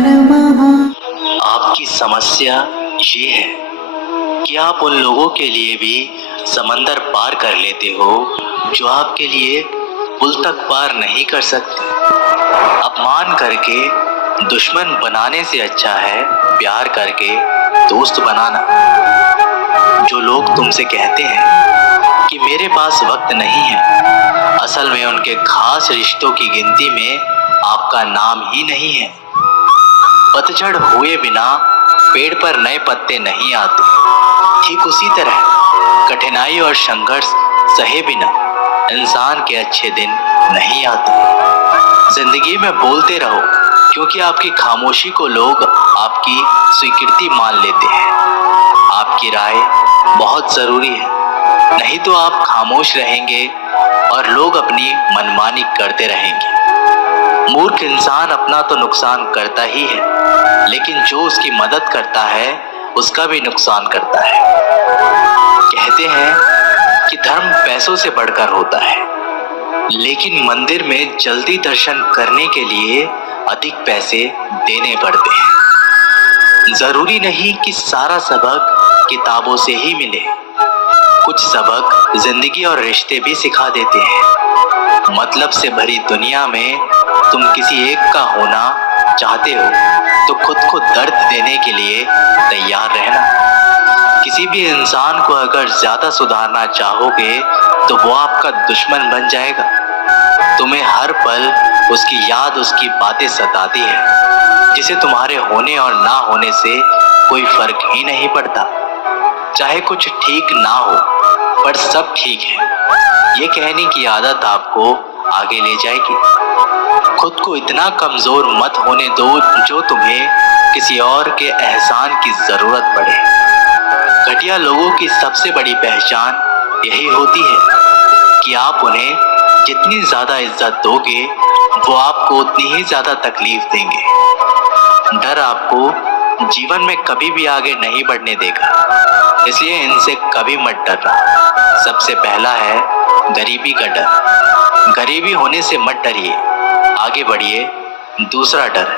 नमः। आपकी समस्या ये है कि आप उन लोगों के लिए भी समंदर पार कर लेते हो जो आपके लिए पुल तक पार नहीं कर सकते। अपमान करके दुश्मन बनाने से अच्छा है प्यार करके दोस्त बनाना। जो लोग तुमसे कहते हैं कि मेरे पास वक्त नहीं है, असल में उनके खास रिश्तों की गिनती में आपका नाम ही नहीं है। पतझड़ हुए बिना पेड़ पर नए पत्ते नहीं आते। ठीक उसी तरह कठिनाई और संघर्ष सहे बिना इंसान के अच्छे दिन नहीं आते। जिंदगी में बोलते रहो, क्योंकि आपकी खामोशी को लोग आपकी स्वीकृति मान लेते हैं। आपकी राय बहुत जरूरी है, नहीं तो आप खामोश रहेंगे और लोग अपनी मनमानी करते रहेंगे। मूर्ख इंसान अपना तो नुकसान करता ही है, लेकिन जो उसकी मदद करता है उसका भी नुकसान करता है। कहते हैं कि धर्म पैसों से बढ़कर होता है, लेकिन मंदिर में जल्दी दर्शन करने के लिए अधिक पैसे देने पड़ते हैं। जरूरी नहीं कि सारा सबक किताबों से ही मिले। कुछ सबक जिंदगी और रिश्ते भी सिखा देते हैं। मतलब से भरी दुनिया में तुम किसी एक का होना चाहते हो तो खुद को दर्द देने के लिए तैयार रहना। किसी भी इंसान को अगर ज्यादा सुधारना चाहोगे तो वो आपका दुश्मन बन जाएगा। तुम्हें हर पल उसकी याद, उसकी बातें सताती है, जिसे तुम्हारे होने और ना होने से कोई फर्क ही नहीं पड़ता। चाहे कुछ ठीक ना हो पर सब ठीक है, ये कहने की आदत आपको आगे ले जाएगी। खुद को इतना कमजोर मत होने दो जो तुम्हें किसी और के एहसान की जरूरत पड़े। घटिया लोगों की सबसे बड़ी पहचान यही होती है कि आप उन्हें जितनी ज्यादा इज्जत दोगे वो आपको उतनी ही ज्यादा तकलीफ देंगे। डर आपको जीवन में कभी भी आगे नहीं बढ़ने देगा, इसलिए इनसे कभी मत डरना। सबसे पहला है गरीबी का डर। गरीबी होने से मत डरिए, आगे बढ़िए। दूसरा डर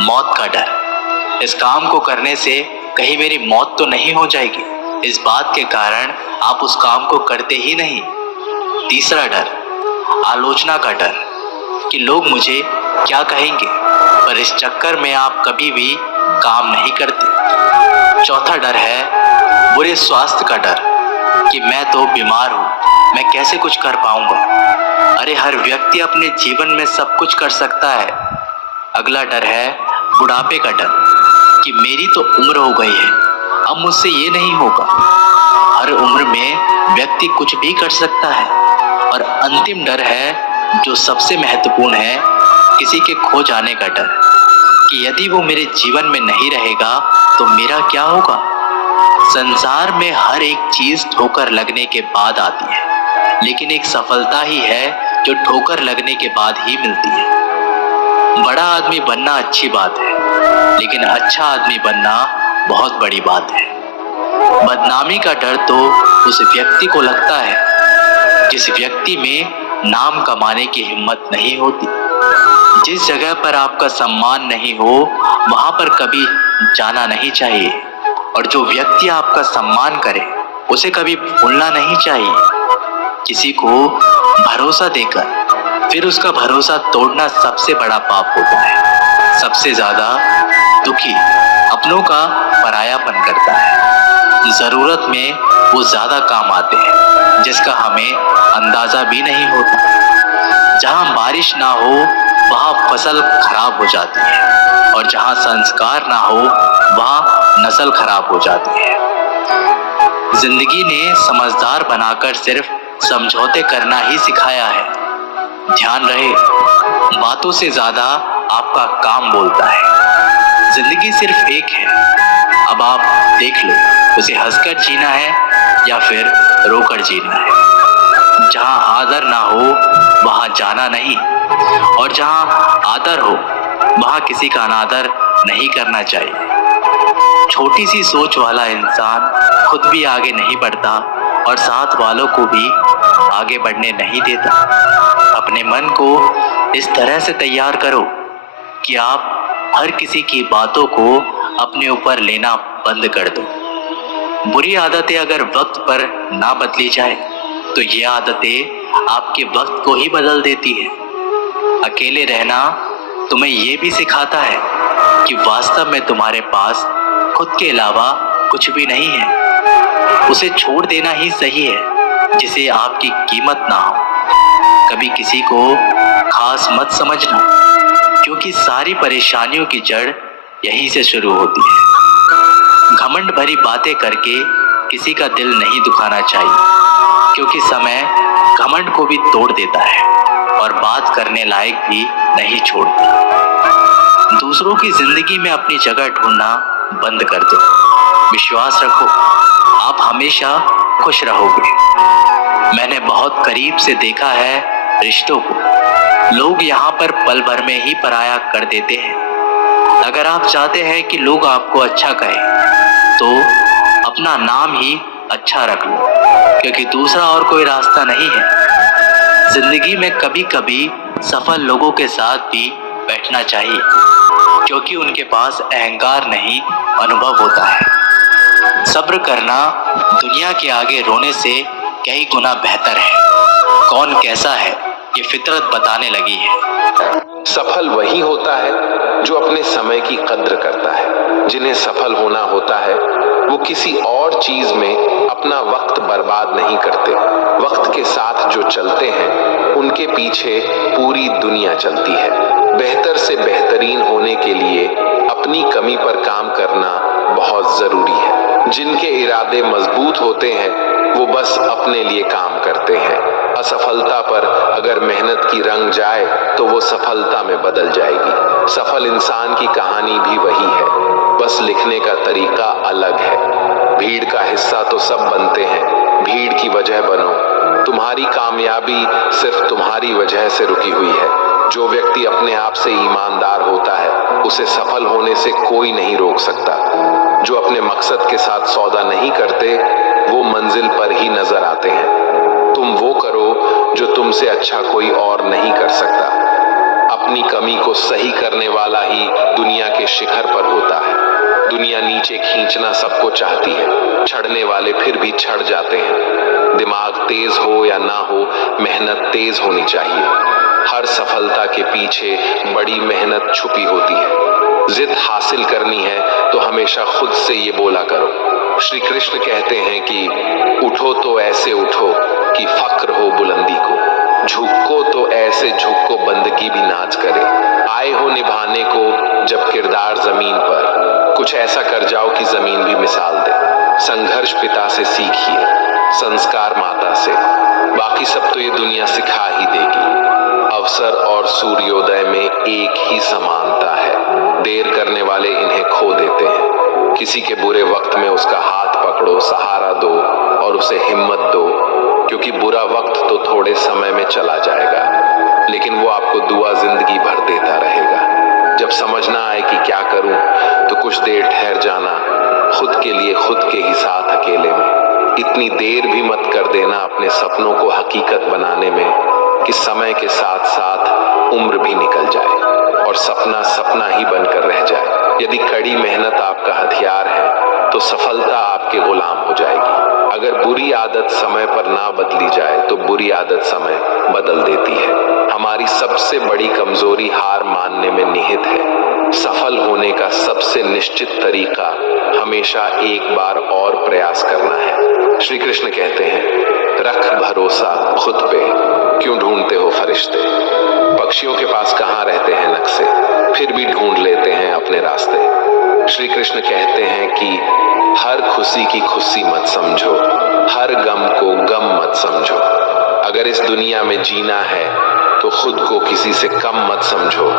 मौत का डर। इस काम को करने से कहीं मेरी मौत तो नहीं हो जाएगी, इस बात के कारण आप उस काम को करते ही नहीं। तीसरा डर आलोचना का डर कि लोग मुझे क्या कहेंगे, पर इस चक्कर में आप कभी भी काम नहीं करते। चौथा डर है बुरे स्वास्थ्य का डर कि मैं तो बीमार हूँ, मैं कैसे कुछ कर पाऊंगा। अरे हर व्यक्ति अपने जीवन में सब कुछ कर सकता है। अगला डर है बुढ़ापे का डर कि मेरी तो उम्र हो गई है, अब मुझसे ये नहीं होगा। हर उम्र में व्यक्ति कुछ भी कर सकता है। और अंतिम डर है जो सबसे महत्वपूर्ण है, किसी के खो जाने का डर कि यदि वो मेरे जीवन में नहीं रहेगा तो मेरा क्या होगा। संसार में हर एक चीज ठोकर लगने के बाद आती है, लेकिन एक सफलता ही है जो ठोकर लगने के बाद ही मिलती है। बड़ा आदमी बनना अच्छी बात है, लेकिन अच्छा आदमी बनना बहुत बड़ी बात है। बदनामी का डर तो उस व्यक्ति को लगता है जिस व्यक्ति में नाम कमाने की हिम्मत नहीं होती। जिस जगह पर आपका सम्मान नहीं हो वहां पर कभी जाना नहीं चाहिए, और जो व्यक्ति आपका सम्मान करे उसे कभी भूलना नहीं चाहिए। किसी को भरोसा देकर फिर उसका भरोसा तोड़ना सबसे बड़ा पाप होता है। सबसे ज्यादा दुखी अपनों का परायापन करता है। जरूरत में वो ज्यादा काम आते हैं जिसका हमें अंदाजा भी नहीं होता। जहां बारिश ना हो वहां फसल खराब हो जाती है, और जहां संस्कार ना हो वहां नस्ल खराब हो जाती है। जिंदगी ने समझदार बनाकर सिर्फ समझौते करना ही सिखाया है। ध्यान रहे, बातों से ज्यादा आपका काम बोलता है। जिंदगी सिर्फ एक है, अब आप देख लो उसे हंसकर जीना है या फिर रोकर जीना है। जहां आदर ना हो वहां जाना नहीं, और जहां आदर हो वहां किसी का अनादर नहीं करना चाहिए। छोटी सी सोच वाला इंसान खुद भी आगे नहीं बढ़ता और साथ वालों को भी आगे बढ़ने नहीं देता। अपने मन को इस तरह से तैयार करो कि आप हर किसी की बातों को अपने ऊपर लेना बंद कर दो। बुरी आदतें अगर वक्त पर ना बदली जाए तो ये आदतें आपके वक्त को ही बदल देती है। अकेले रहना तुम्हें ये भी सिखाता है कि वास्तव में तुम्हारे पास खुद के अलावा कुछ भी नहीं है। उसे छोड़ देना ही सही है जिसे आपकी कीमत ना हो। कभी किसी को खास मत समझना, क्योंकि सारी परेशानियों की जड़ यहीं से शुरू होती है। घमंड भरी बातें करके किसी का दिल नहीं दुखाना चाहिए, क्योंकि समय घमंड को भी तोड़ देता है और बात करने लायक भी नहीं छोड़ता। दूसरों की जिंदगी में अपनी जगह ढूंढना बंद कर दो। विश्वास रखो, आप हमेशा खुश रहोगे। मैंने बहुत करीब से देखा है रिश्तों को। लोग यहाँ पर पल भर में ही पराया कर देते हैं। अगर आप चाहते हैं कि लोग आपको अच्छा कहें तो अपना नाम ही अच्छा रख लो, क्योंकि दूसरा और कोई रास्ता नहीं है। जिंदगी में कभी कभी सफल लोगों के साथ भी बैठना चाहिए, क्योंकि उनके पास अहंकार नहीं, अनुभव होता है। सब्र करना दुनिया के आगे रोने से कई गुना बेहतर है। कौन कैसा है ये फितरत बताने लगी है। सफल वही होता है जो अपने समय की कद्र करता है। जिन्हें सफल होना होता है वो किसी और चीज में अपना वक्त बर्बाद नहीं करते। वक्त के साथ जो चलते हैं उनके पीछे पूरी दुनिया चलती है। बेहतर से बेहतरीन होने के लिए अपनी कमी पर काम करना बहुत जरूरी है। जिनके इरादे मजबूत होते हैं वो बस अपने लिए काम करते हैं। असफलता पर अगर मेहनत की रंग जाए तो वो सफलता में बदल जाएगी। सफल इंसान की कहानी भी वही है, बस लिखने का तरीका अलग है। भीड़ का हिस्सा तो सब बनते हैं, भीड़ की वजह बनो। तुम्हारी कामयाबी सिर्फ तुम्हारी वजह से रुकी हुई है। जो व्यक्ति अपने आप से ईमानदार होता है उसे सफल होने से कोई नहीं रोक सकता। जो अपने मकसद के साथ सौदा नहीं करते वो मंजिल पर ही नजर आते हैं। तुम वो करो जो तुमसे अच्छा कोई और नहीं कर सकता। अपनी कमी को सही करने वाला ही दुनिया के शिखर पर होता है। दुनिया नीचे खींचना सबको चाहती है, चढ़ने वाले फिर भी चढ़ जाते हैं। दिमाग तेज हो या ना हो, मेहनत तेज होनी चाहिए। हर सफलता के पीछे बड़ी मेहनत छुपी होती है। जिद हासिल करनी है तो हमेशा खुद से ये बोला करो। श्री कृष्ण कहते हैं कि उठो तो ऐसे उठो कि फक्र हो बुलंदी को, झुको तो ऐसे झुको बंदगी भी नाज करे। आए हो निभाने को जब किरदार जमीन पर, कुछ ऐसा कर जाओ कि जमीन भी मिसाल दे। संघर्ष पिता से सीखिए, संस्कार माता से, बाकी सब तो ये दुनिया सिखा ही देगी। अवसर और सूर्योदय में एक ही समानता है। देर करने वाले इन्हें खो देते हैं। किसी के बुरे वक्त में उसका हाथ पकड़ो, सहारा दो और उसे हिम्मत दो, क्योंकि बुरा वक्त तो थोड़े समय में चला जाएगा, लेकिन वो आपको दुआ जिंदगी भर देता रहेगा। जब समझ ना आए कि क्या करूं तो कुछ देर ठहर जाना, खुद के लिए खुद के ही साथ अकेले में। इतनी देर भी मत कर देना अपने सपनों को हकीकत बनाने में कि समय के साथ साथ उम्र भी निकल जाए और सपना सपना ही बनकर रह जाए। यदि कड़ी मेहनत आपका हथियार है तो सफलता आपके गुलाम हो जाएगी। अगर बुरी आदत समय पर ना बदली जाए तो बुरी आदत समय बदल देती है। हमारी सबसे बड़ी कमजोरी हार मानने में निहित है। सफल होने का सबसे निश्चित तरीका हमेशा एक बार और प्रयास करना है। श्री कृष्ण कहते हैं, रख भरोसा खुद पे, क्यों ढूंढते हो फरिश्ते। पक्षियों के पास कहाँ रहते हैं नक्शे, फिर भी ढूंढ लेते हैं अपने रास्ते। श्री कृष्ण कहते हैं कि हर खुशी की खुशी मत समझो, हर गम को गम मत समझो। अगर इस दुनिया में जीना है तो खुद को किसी से कम मत समझो।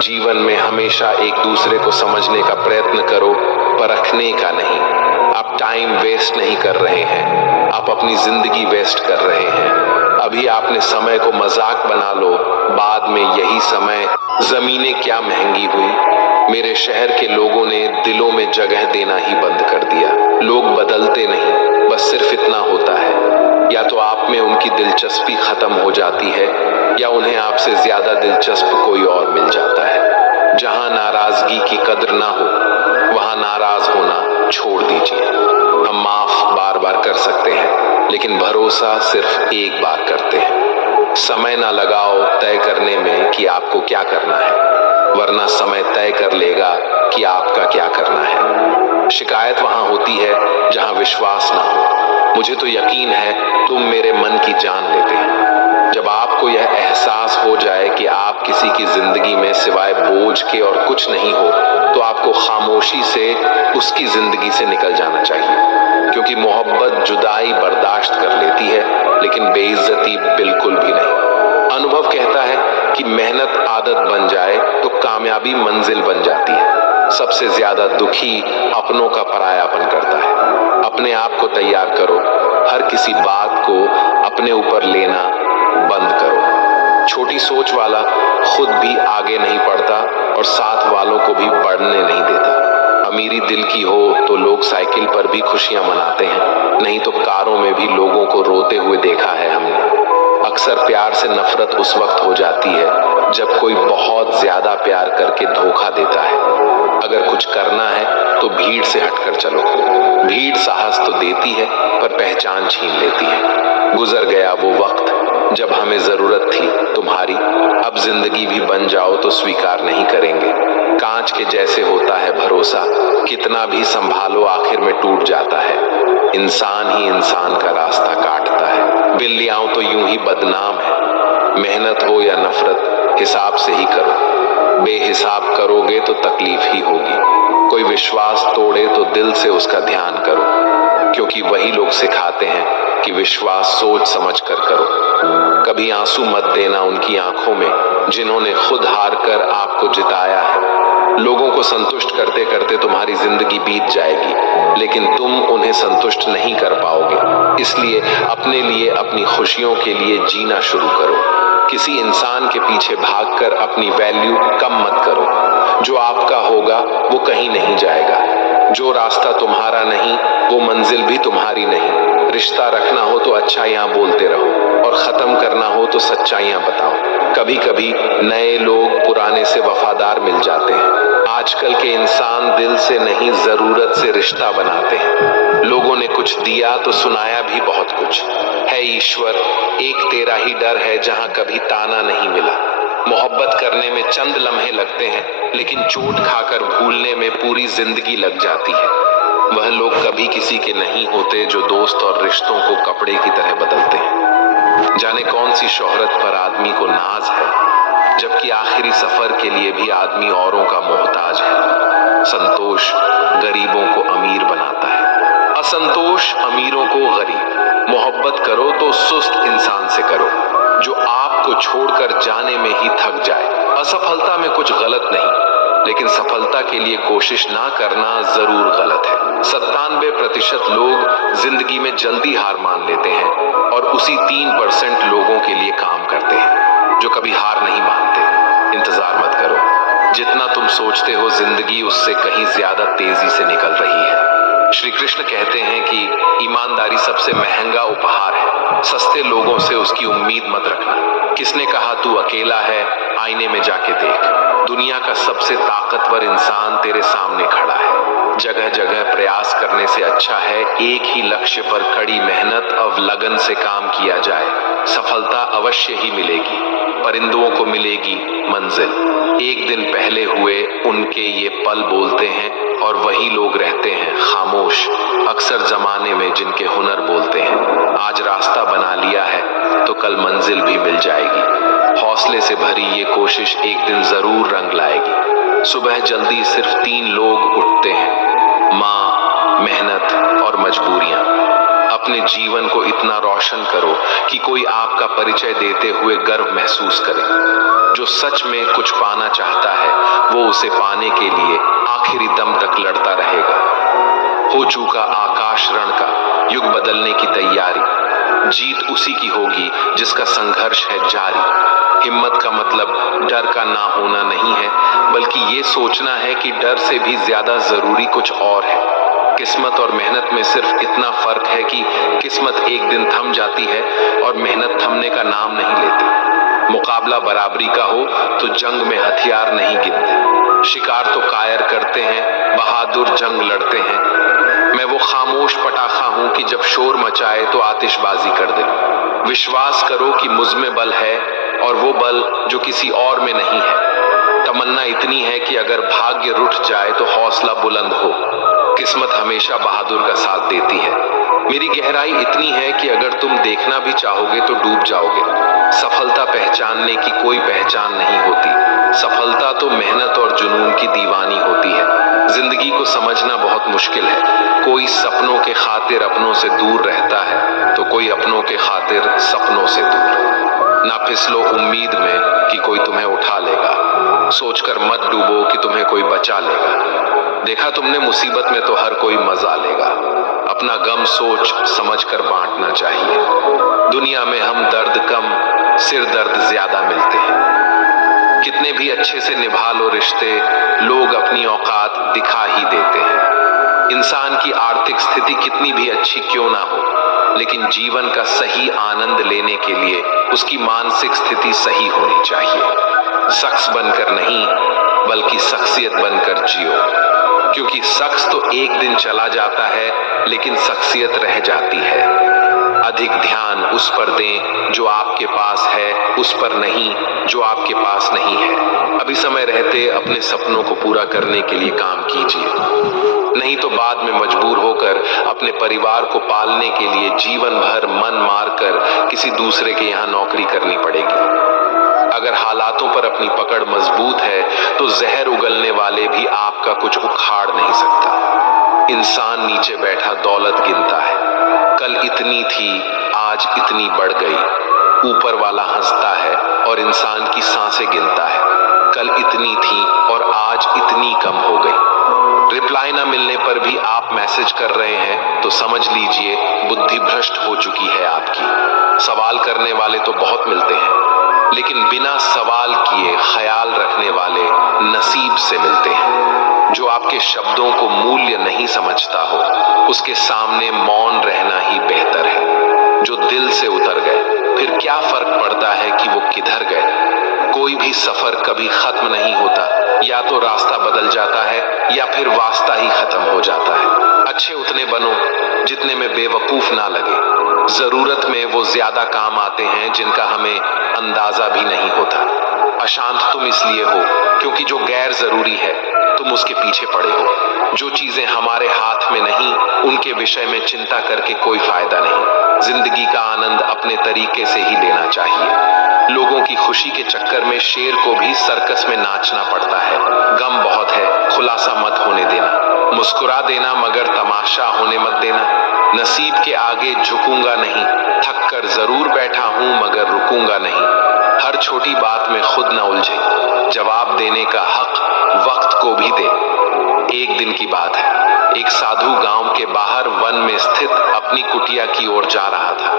जीवन में हमेशा एक दूसरे को समझने का प्रयत्न करो, परखने का नहीं। आप टाइम वेस्ट नहीं कर रहे हैं, आप अपनी जिंदगी वेस्ट कर रहे हैं। अभी आपने समय को मजाक बना लो, बाद में यही समय जमीनें क्या महंगी हुई। मेरे शहर के लोगों ने दिलों में जगह देना ही बंद कर दिया। लोग बदलते नहीं, बस सिर्फ इतना होता है, या तो आप में उनकी दिलचस्पी खत्म हो जाती है या उन्हें आपसे ज्यादा दिलचस्प कोई और मिल जाता है। जहां नाराजगी की कद्र ना हो वहां नाराज होना छोड़ दीजिए। हम माफ बार बार कर सकते हैं, लेकिन भरोसा सिर्फ एक बार करते हैं। समय ना लगाओ तय करने में कि आपको क्या करना है, वरना समय तय कर लेगा कि आपका क्या करना है। शिकायत वहां होती है जहां विश्वास ना हो। मुझे तो यकीन है तुम मेरे मन की जान लेते हैं। जब आपको यह एहसास हो जाए कि आप किसी की जिंदगी में सिवाय बोझ के और कुछ नहीं हो, तो आपको खामोशी से उसकी जिंदगी से निकल जाना चाहिए, क्योंकि मोहब्बत जुदाई बर्दाश्त कर लेती है, लेकिन बेइज्जती बिल्कुल भी नहीं। अनुभव कहता है कि मेहनत आदत बन जाए तो कामयाबी मंजिल बन जाती है। सबसे ज्यादा दुखी अपनों का परायापन करता है। अपने आप को तैयार करो, हर किसी बात को अपने ऊपर लेना बंद करो। छोटी सोच वाला खुद भी आगे नहीं बढ़ता और साथ वालों को भी बढ़ने नहीं देता। अमीरी दिल की हो तो लोग साइकिल पर भी खुशियां मनाते हैं, नहीं तो कारों में भी लोगों को रोते हुए देखा है हमने। अक्सर प्यार से नफरत उस वक्त हो जाती है जब कोई बहुत ज्यादा प्यार करके धोखा देता है। अगर कुछ करना है तो भीड़ से हटकर चलो। भीड़ साहस तो देती है पर पहचान छीन लेती है। गुजर गया वो वक्त जब हमें जरूरत थी तुम्हारी, अब जिंदगी भी बन जाओ तो स्वीकार नहीं करेंगे। कांच के जैसे होता है भरोसा, कितना भी संभालो आखिर में टूट जाता है। इंसान ही इंसान का रास्ता काटता है। बिल्लियां तो यूं ही बदनाम है। मेहनत हो या नफरत हिसाब से ही करो। बेहिसाब करोगे तो तकलीफ ही होगी। कोई विश्वास तोड़े तो दिल से उसका ध्यान करो, क्योंकि वही लोग सिखाते हैं कि विश्वास सोच समझ कर करो। कभी आंसू मत देना उनकी आंखों में जिन्होंने खुद हार कर आपको जिताया है। लोगों को संतुष्ट करते करते तुम्हारी जिंदगी बीत जाएगी, लेकिन तुम उन्हें संतुष्ट नहीं कर पाओगे। इसलिए अपने लिए, अपनी खुशियों के लिए जीना शुरू करो। किसी इंसान के पीछे भागकर अपनी वैल्यू कम मत करो। जो आपका होगा वो कहीं नहीं जाएगा। जो रास्ता तुम्हारा नहीं वो मंजिल भी तुम्हारी नहीं। रिश्ता रखना हो तो अच्छाइयां बोलते रहो और खत्म करना हो तो सच्चाइयां बताओ। कभी कभी नए लोग पुराने से वफादार मिल जाते हैं। आजकल के इंसान दिल से नहीं जरूरत से रिश्ता बनाते हैं। लोगों ने कुछ दिया तो सुनाया भी बहुत कुछ है। ईश्वर एक तेरा ही डर है जहां कभी ताना नहीं मिला। मोहब्बत करने में चंद लम्हे लगते हैं, लेकिन चोट खाकर भूलने में पूरी जिंदगी लग जाती है। वह लोग कभी किसी के नहीं होते जो दोस्त और रिश्तों को कपड़े की तरह बदलते हैं। जाने कौन सी शोहरत पर आदमी को नाज है, जबकि आखिरी सफर के लिए भी आदमी औरों का मोहताज है। संतोष गरीबों को अमीर बनाता है, असंतोष अमीरों को गरीब। मोहब्बत करो तो सुस्त इंसान से करो जो आपको छोड़कर जाने में ही थक जाए। असफलता में कुछ गलत नहीं, लेकिन सफलता के लिए कोशिश ना करना जरूर गलत है। 97% लोग जिंदगी में जल्दी हार मान लेते हैं और उसी 3% लोगों के लिए काम करते हैं जो कभी हार नहीं मानते। इंतजार मत करो। जितना तुम सोचते हो जिंदगी उससे कहीं ज्यादा तेजी से निकल रही है। श्री कृष्ण कहते हैं कि ईमानदारी सबसे महंगा उपहार है। सस्ते लोगों से उसकी उम्मीद मत रखना। किसने कहा तू अकेला है, आईने में जाके देख। दुनिया का सबसे ताकतवर इंसान तेरे सामने खड़ा है। जगह जगह प्रयास करने से अच्छा है एक ही लक्ष्य पर कड़ी मेहनत और लगन से काम किया जाए। सफलता अवश्य ही मिलेगी। परिंदों को मिलेगी मंजिल। एक दिन पहले हुए उनके ये पल बोलते हैं और वही लोग रहते हैं खामोश अक्सर जमाने में जिनके हुनर बोलते हैं। आज रास्ता बना लिया है तो कल मंजिल भी मिल जाएगी। हौसले से भरी ये कोशिश एक दिन जरूर रंग लाएगी। सुबह जल्दी सिर्फ 3 लोग उठते हैं, माँ, मेहनत और मजबूरियां। अपने जीवन को इतना रोशन करो कि कोई आपका परिचय देते हुए गर्व महसूस करे। जो सच में कुछ पाना चाहता है वो उसे पाने के लिए आखिरी दम तक लड़ता रहेगा। हो चुका आकाश रण का, युग बदलने की तैयारी। जीत उसी की होगी जिसका संघर्ष है जारी। हिम्मत का मतलब डर का ना होना नहीं है, बल्कि ये सोचना है कि डर से भी ज्यादा जरूरी कुछ और है। किस्मत और मेहनत में सिर्फ इतना फर्क है कि किस्मत एक दिन थम जाती है और मेहनत थमने का नाम नहीं लेती। मुकाबला बराबरी का हो तो जंग में हथियार नहीं गिनते। शिकार तो कायर करते हैं, बहादुर जंग लड़ते हैं। मैं वो खामोश पटाखा हूं कि जब शोर मचाए तो आतिशबाजी कर दे। विश्वास करो कि मुझ में बल है और वो बल जो किसी और में नहीं है। तमन्ना इतनी है कि अगर भाग्य रुठ जाए तो हौसला बुलंद हो। किस्मत हमेशा बहादुर का साथ देती है। मेरी गहराई इतनी है कि अगर तुम देखना भी चाहोगे तो डूब जाओगे। सफलता पहचानने की कोई पहचान नहीं होती। सफलता तो मेहनत और जुनून की दीवानी होती है। जिंदगी को समझना बहुत मुश्किल है। कोई सपनों के खातिर अपनों से दूर रहता है तो कोई अपनों के खातिर सपनों से दूर। ना फिसलो उम्मीद में कि कोई तुम्हें उठा लेगा। सोचकर मत डूबो कि तुम्हें कोई बचा लेगा। देखा तुमने मुसीबत में तो हर कोई मजा लेगा। अपना गम सोच समझ कर बांटना चाहिए। दुनिया में हम दर्द कम, सिर दर्द ज्यादा मिलते हैं। कितने भी अच्छे से निभा लो रिश्ते, लोग अपनी औकात दिखा ही देते हैं। इंसान की आर्थिक स्थिति कितनी भी अच्छी क्यों ना हो, लेकिन जीवन का सही आनंद लेने के लिए उसकी मानसिक स्थिति सही होनी चाहिए। शख्स बनकर नहीं बल्कि शख्सियत बनकर जियो, क्योंकि शख्स तो एक दिन चला जाता है लेकिन शख्सियत रह जाती है। अधिक ध्यान उस पर दें जो आपके पास है, उस पर नहीं जो आपके पास नहीं है। अभी समय रहते अपने सपनों को पूरा करने के लिए काम कीजिए, नहीं तो बाद में मजबूर होकर अपने परिवार को पालने के लिए जीवन भर मन मारकर किसी दूसरे के यहाँ नौकरी करनी पड़ेगी। अगर हालातों पर अपनी पकड़ मजबूत है तो जहर उगलने वाले भी आपका कुछ उखाड़ नहीं सकता। इंसान नीचे बैठा दौलत गिनता है। कल इतनी थी, आज इतनी बढ़ गई। ऊपर वाला हंसता है और इंसान की सांसें गिनता है। कल इतनी थी और आज इतनी कम हो गई। रिप्लाई ना मिलने पर भी आप मैसेज कर रहे हैं तो समझ लीजिए बुद्धि भ्रष्ट हो चुकी है आपकी। सवाल करने वाले तो बहुत मिलते हैं, लेकिन बिना सवाल किए ख्याल रखने वाले नसीब से मिलते हैं। जो आपके शब्दों को मूल्य नहीं समझता हो, उसके सामने मौन रहना ही बेहतर है। जो दिल से उतर गए, फिर क्या फर्क पड़ता है कि वो किधर गए। कोई भी सफर कभी खत्म नहीं होता। या तो रास्ता बदल जाता है या फिर वास्ता ही खत्म हो जाता है। अच्छे उतने बनो जितने में बेवकूफ ना लगे। जरूरत में वो ज्यादा काम आते हैं जिनका हमें अंदाजा भी नहीं होता। अशांत तुम इसलिए हो क्योंकि जो गैर जरूरी है तुम उसके पीछे पड़े हो। जो चीजें हमारे हाथ में नहीं, उनके विषय में चिंता करके कोई फायदा नहीं। जिंदगी का आनंद अपने तरीके से ही लेना चाहिए। लोगों की खुशी के चक्कर में शेर को भी सर्कस में नाचना पड़ता है। गम बहुत है, खुलासा मत होने देना। मुस्कुरा देना मगर तमाशा होने मत देना। नसीब के आगे झुकूंगा नहीं, थक कर जरूर बैठा हूं मगर रुकूंगा नहीं। हर छोटी बात में खुद न उलझे, जवाब देने का हक वक्त को भी दे। एक दिन की बात है, एक साधु गांव के बाहर वन में स्थित अपनी कुटिया की ओर जा रहा था।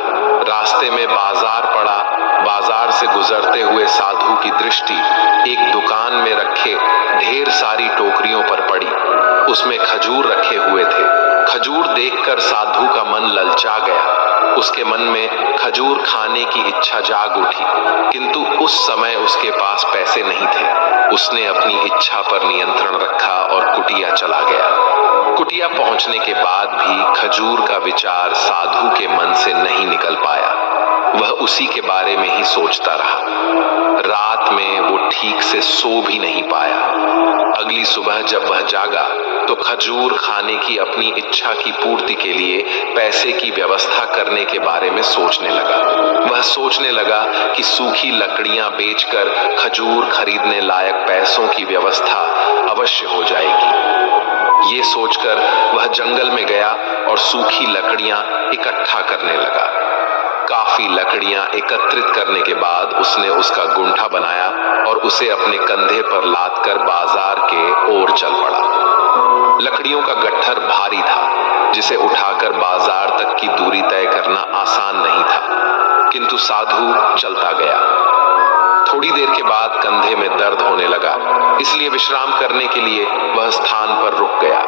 रास्ते में बाजार पड़ा। बाजार से गुजरते हुए साधु की दृष्टि एक दुकान में रखे ढेर सारी टोकरियों पर पड़ी। उसमें खजूर रखे हुए थे। खजूर देखकर साधु का मन ललचा गया। उसके मन में खजूर खाने की इच्छा जाग उठी, किंतु उस समय उसके पास पैसे नहीं थे। उसने अपनी इच्छा पर नियंत्रण रखा और कुटिया चला गया। कुटिया पहुंचने के बाद भी खजूर का विचार साधु के मन से नहीं निकल पाया। वह उसी के बारे में ही सोचता रहा। रात में वो ठीक से सो भी नहीं पाया। अगली सुबह जब वह जागा तो खजूर खाने की अपनी इच्छा की पूर्ति के लिए पैसे की व्यवस्था करने के बारे में सोचने लगा। वह सोचने लगा कि सूखी लकड़ियां बेचकर खजूर खरीदने लायक पैसों की व्यवस्था अवश्य हो जाएगी। ये सोचकर वह जंगल में गया और सूखी लकड़ियां इकट्ठा करने लगा। काफी लकड़ियां एकत्रित करने के बाद उसने उसका गुंठा बनाया और उसे अपने कंधे पर लादकर बाजार के ओर चल पड़ा। लकड़ियों का गट्ठर भारी था, जिसे उठाकर बाजार तक की दूरी तय करना आसान नहीं था, किंतु साधु चलता गया। थोड़ी देर के बाद कंधे में दर्द होने लगा, इसलिए विश्राम करने के लिए वह स्थान पर रुक गया।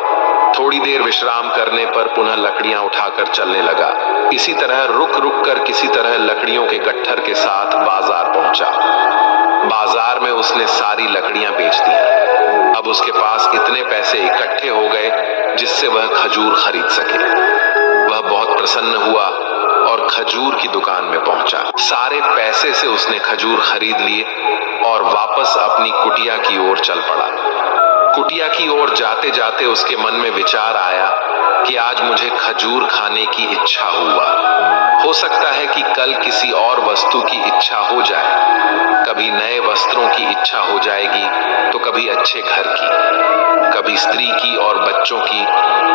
थोड़ी देर विश्राम करने पर पुनः लकड़ियां उठाकर चलने लगा। इसी तरह रुक रुक कर किसी तरह लकड़ियों के गट्ठर के साथ बाजार पहुंचा। पहुंचा। बाजार में उसने सारी लकड़ियां बेच दी। अब उसके पास इतने पैसे इकट्ठे हो गए जिससे वह खजूर खरीद सके। वह बहुत प्रसन्न हुआ और खजूर की दुकान में पहुंचा। सारे पैसे से उसने खजूर खरीद लिए और वापस अपनी कुटिया की ओर चल पड़ा। कुटिया की ओर जाते जाते उसके मन में विचार आया कि आज मुझे खजूर खाने की इच्छा हुआ। हो सकता है कि कल किसी और वस्तु की इच्छा हो जाए। कभी नए वस्त्रों की इच्छा हो जाएगी तो कभी अच्छे घर की, कभी स्त्री की और बच्चों की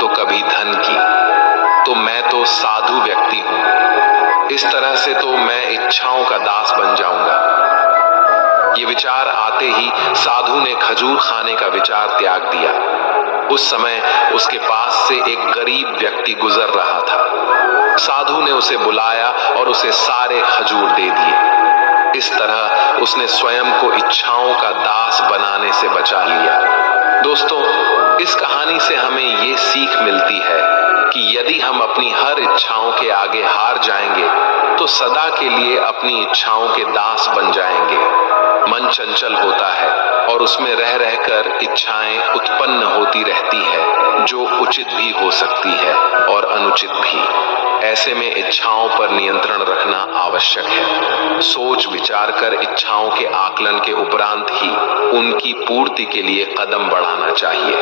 तो कभी धन की। तो मैं तो साधु व्यक्ति हूं, इस तरह से तो मैं इच्छाओं का दास बन जाऊंगा। ये विचार आते ही साधु ने खजूर खाने का विचार त्याग दिया। उस समय उसके पास से एक गरीब व्यक्ति गुजर रहा था। साधु ने उसे बुलाया और उसे सारे खजूर दे दिए। इस तरह उसने स्वयं को इच्छाओं का दास बनाने से बचा लिया। दोस्तों, इस कहानी से हमें ये सीख मिलती है कि यदि हम अपनी हर इच्छाओं के आगे हार जाएंगे तो सदा के लिए अपनी इच्छाओं के दास बन जाएंगे। मन चंचल होता है और उसमें रह रहकर इच्छाएं उत्पन्न होती रहती है, जो उचित भी हो सकती है और अनुचित भी। ऐसे में इच्छाओं पर नियंत्रण रखना आवश्यक है। सोच विचार कर इच्छाओं के आकलन के उपरांत ही उनकी पूर्ति के लिए कदम बढ़ाना चाहिए,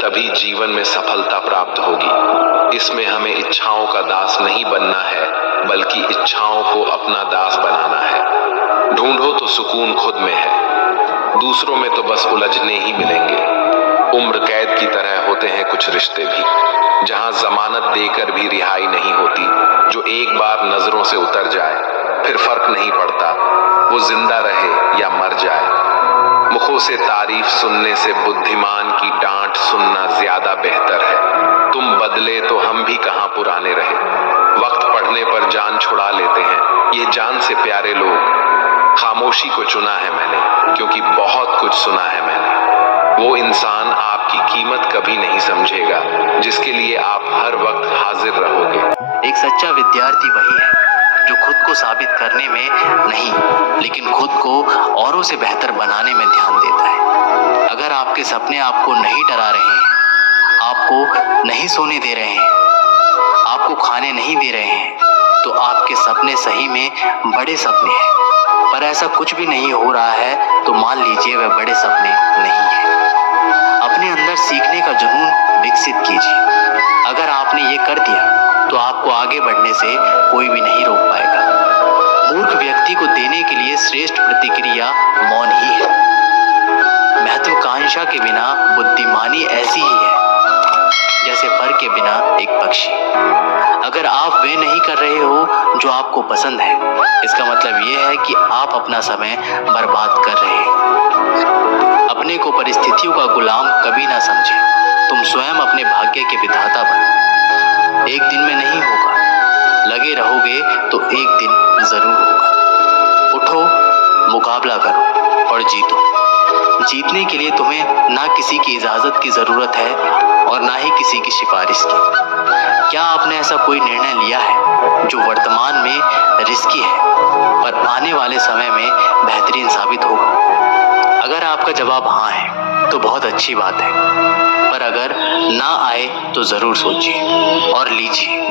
तभी जीवन में सफलता प्राप्त होगी। इसमें हमें इच्छाओं का दास नहीं बनना है, बल्कि इच्छाओं को अपना दास बनाना है। ढूंढो तो सुकून खुद में है, दूसरों में तो बस उलझने ही मिलेंगे। उम्र कैद की तरह होते हैं कुछ रिश्ते भी, जहां जमानत देकर भी रिहाई नहीं होती। जो एक बार नजरों से उतर जाए फिर फर्क नहीं पड़ता वो जिंदा रहे या मर जाए। मुखों से तारीफ सुनने से बुद्धिमान की डांट सुनना ज्यादा बेहतर है। तुम बदले तो हम भी कहां पुराने रहे। वक्त पड़ने पर जान छुड़ा लेते हैं ये जान से प्यारे लोग। खामोशी को चुना है मैंने, क्योंकि बहुत कुछ सुना है मैंने। वो इंसान आपकी कीमत कभी नहीं समझेगा जिसके लिए आप हर वक्त हाजिर रहोगे। एक सच्चा विद्यार्थी वही है जो खुद को साबित करने में नहीं, लेकिन खुद को औरों से बेहतर बनाने में ध्यान देता है। अगर आपके सपने आपको नहीं डरा रहे हैं, आपको नहीं सोने दे रहे हैं, आपको खाने नहीं दे रहे हैं, तो आपके सपने सही में बड़े सपने हैं। पर ऐसा कुछ भी नहीं हो रहा है तो मान लीजिए वह बड़े सपने नहीं है। अपने अंदर सीखने का जुनून विकसित कीजिए। अगर आपने ये कर दिया तो आपको आगे बढ़ने से कोई भी नहीं रोक पाएगा। मूर्ख व्यक्ति को देने के लिए श्रेष्ठ प्रतिक्रिया मौन ही है। महत्वाकांक्षा के बिना बुद्धिमानी ऐसी ही है जैसे पर के बिना एक पक्षी। अगर आप वे नहीं कर रहे हो जो आपको पसंद है, इसका मतलब यह है कि आप अपना समय बर्बाद कर रहे हैं। अपने को परिस्थितियों का गुलाम कभी ना समझें। तुम स्वयं अपने भाग्य के विधाता बनो। एक दिन में नहीं होगा, लगे रहोगे तो एक दिन जरूर होगा। उठो, मुकाबला करो और जीतो। जीतने के लिए तुम्हें ना किसी की इजाजत की जरूरत है और ना ही किसी की सिफारिश की। क्या आपने ऐसा कोई निर्णय लिया है जो वर्तमान में रिस्की है पर आने वाले समय में बेहतरीन साबित होगा? अगर आपका जवाब हाँ है तो बहुत अच्छी बात है, पर अगर ना आए तो जरूर सोचिए और लीजिए।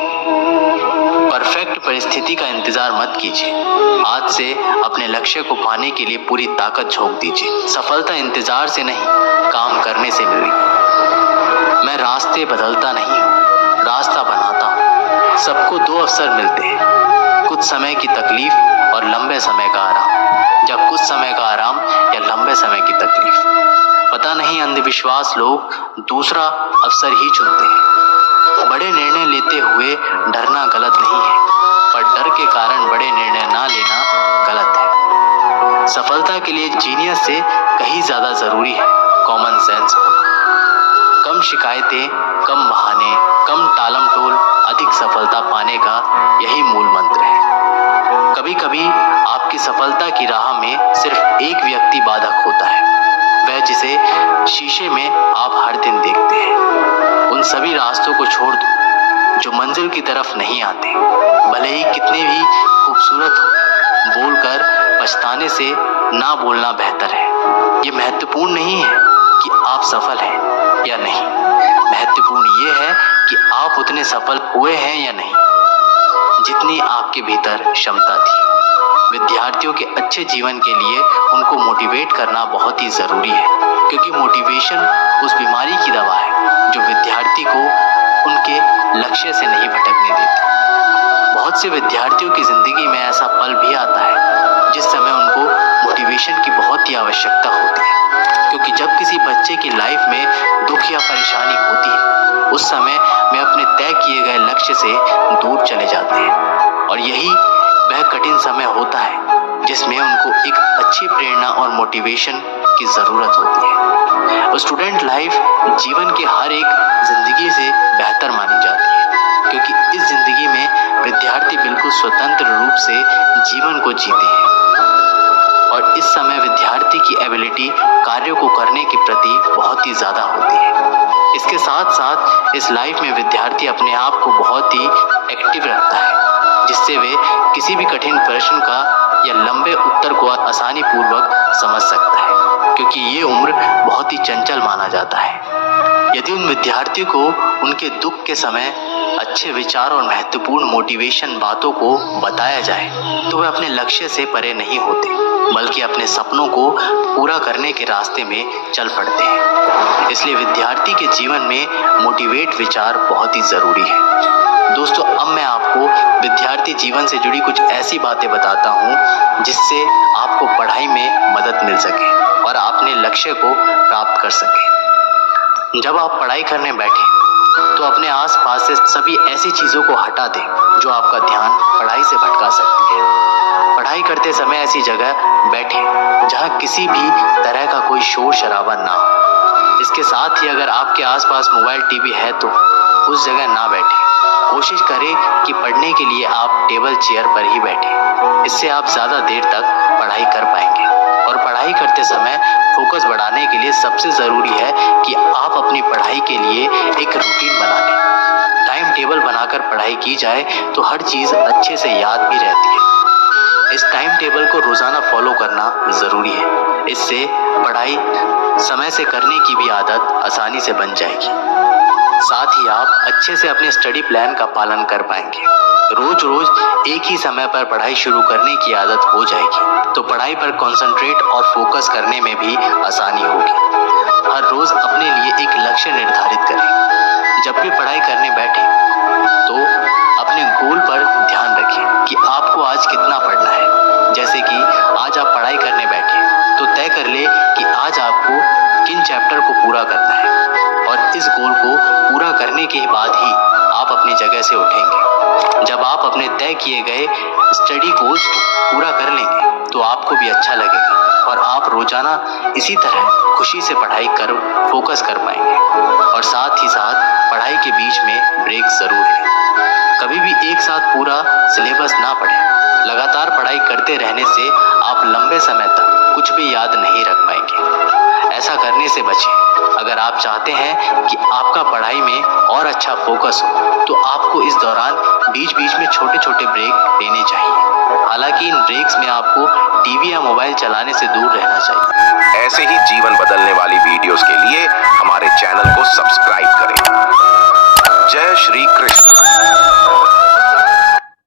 परफेक्ट परिस्थिति का इंतजार मत कीजिए। आज से अपने लक्ष्य को पाने के लिए पूरी ताकत झोंक दीजिए। सफलता इंतजार से नहीं, काम करने से मिलेगी। मैं रास्ते बदलता नहीं हूँ, रास्ता बनाता हूँ। सबको दो अवसर मिलते हैं, कुछ समय की तकलीफ और लंबे समय का आराम, या कुछ समय का आराम या लंबे समय की तकलीफ। पता नहीं अंधविश्वास लोग दूसरा अवसर ही चुनते हैं। बड़े निर्णय लेते हुए डरना गलत नहीं है, पर डर के कारण बड़े निर्णय ना लेना गलत है। सफलता के लिए जीनियस से कहीं ज्यादा जरूरी है कॉमन सेंस होना। कम शिकायतें, कम बहाने, कम टालम टोल, अधिक सफलता पाने का यही मूल मंत्र है। कभी कभी आपकी सफलता की राह में सिर्फ एक व्यक्ति बाधक होता है, वह जिसे शीशे में आप हर दिन देखते हैं। उन सभी रास्तों को छोड़ दो जो मंजिल की तरफ नहीं आते, भले ही कितने भी खूबसूरत हो। बोलकर पछताने से ना बोलना बेहतर है। ये महत्वपूर्ण नहीं है कि आप सफल हैं या नहीं, महत्वपूर्ण ये है कि आप उतने सफल हुए हैं या नहीं जितनी आपके भीतर क्षमता थी। विद्यार्थियों के अच्छे जीवन के लिए उनको मोटिवेट करना बहुत ही जरूरी है, क्योंकि मोटिवेशन उस बीमारी की दवा है जो विद्यार्थी को उनके लक्ष्य से नहीं भटकने देती। बहुत से विद्यार्थियों की जिंदगी में ऐसा पल भी आता है जिस समय उनको मोटिवेशन की बहुत ही आवश्यकता होती है, क्योंकि जब किसी बच्चे की लाइफ में दुख या परेशानी होती है उस समय वे अपने तय किए गए लक्ष्य से दूर चले जाते हैं, और यही वह कठिन समय होता है जिसमें उनको एक अच्छी प्रेरणा और मोटिवेशन की जरूरत होती है। स्टूडेंट लाइफ जीवन के हर एक जिंदगी से बेहतर मानी जाती है, क्योंकि इस जिंदगी में विद्यार्थी बिल्कुल स्वतंत्र रूप से जीवन को जीते हैं, और इस समय विद्यार्थी की एबिलिटी कार्यों को करने के प्रति बहुत ही ज्यादा होती है। इसके साथ साथ इस लाइफ में विद्यार्थी अपने आप को बहुत ही एक्टिव रखता है, जिससे वे किसी भी कठिन प्रश्न का या लंबे उत्तर को आसानी पूर्वक समझ सकता है, क्योंकि ये उम्र बहुत ही चंचल माना जाता है। यदि उन विद्यार्थियों को उनके दुख के समय अच्छे विचार और महत्वपूर्ण मोटिवेशन बातों को बताया जाए तो वे अपने लक्ष्य से परे नहीं होते, बल्कि अपने सपनों को पूरा करने के रास्ते में चल पड़ते हैं। इसलिए विद्यार्थी के जीवन में मोटिवेट विचार बहुत ही जरूरी है। दोस्तों, अब मैं आपको विद्यार्थी जीवन से जुड़ी कुछ ऐसी बातें बताता हूँ जिससे आपको पढ़ाई में मदद मिल सके और अपने लक्ष्य को प्राप्त कर सके। जब आप पढ़ाई करने बैठे तो अपने आसपास से सभी ऐसी चीजों को हटा दें जो आपका ध्यान पढ़ाई से भटका सकती है। पढ़ाई करते समय ऐसी जगह बैठें जहां किसी भी तरह का कोई शोर शराबा ना हो। इसके साथ ही अगर आपके आसपास मोबाइल टीवी है तो उस जगह ना बैठें। कोशिश करें कि पढ़ने के लिए आप टेबल चेयर पर ही बैठें। इससे आप ज्यादा देर तक पढ़ाई कर पाएंगे, और पढ़ाई करते समय फोकस बढ़ाने के लिए सबसे जरूरी है कि आप अपनी पढ़ाई के लिए एक रूटीन बना लें। टाइम टेबल बनाकर पढ़ाई की जाए तो हर चीज अच्छे से याद भी रहती है। इस टाइम टेबल को रोजाना फॉलो करना जरूरी है। इससे पढ़ाई समय से करने की भी आदत आसानी से बन जाएगी। साथ ही आप अच्छे से अपने स्टडी प्लान का पालन कर पाएंगे। रोज रोज एक ही समय पर पढ़ाई शुरू करने की आदत हो जाएगी तो पढ़ाई पर कंसंट्रेट और फोकस करने में भी आसानी होगी। हर रोज अपने लिए एक लक्ष्य निर्धारित करें। जब भी पढ़ाई करने बैठें तो अपने गोल पर ध्यान रखें कि आपको आज कितना पढ़ना है। जैसे कि आज आप पढ़ाई करने बैठे तो तय कर ले कि आज आपको किन चैप्टर को पूरा करना है, और इस गोल को पूरा करने के बाद ही आप अपनी जगह से उठेंगे। जब आप अपने तय किए गए स्टडी गोल्स को पूरा कर लेंगे तो आपको भी अच्छा लगेगा, और आप रोजाना इसी तरह खुशी से पढ़ाई कर फोकस कर पाएंगे। और साथ ही साथ पढ़ाई के बीच में ब्रेक जरूर लें। कभी भी एक साथ पूरा सिलेबस ना पढ़ें। लगातार पढ़ाई करते रहने से आप लंबे समय तक कुछ भी याद नहीं रख पाएंगे। ऐसा करने से बचें। अगर आप चाहते हैं कि आपका पढ़ाई में और अच्छा फोकस हो तो आपको इस दौरान बीच बीच में छोटे छोटे ब्रेक लेने चाहिए। हालांकि इन ब्रेक्स में आपको टीवी या मोबाइल चलाने से दूर रहना चाहिए। ऐसे ही जीवन बदलने वाली वीडियोस के लिए हमारे चैनल को सब्सक्राइब करें। जय श्री कृष्ण।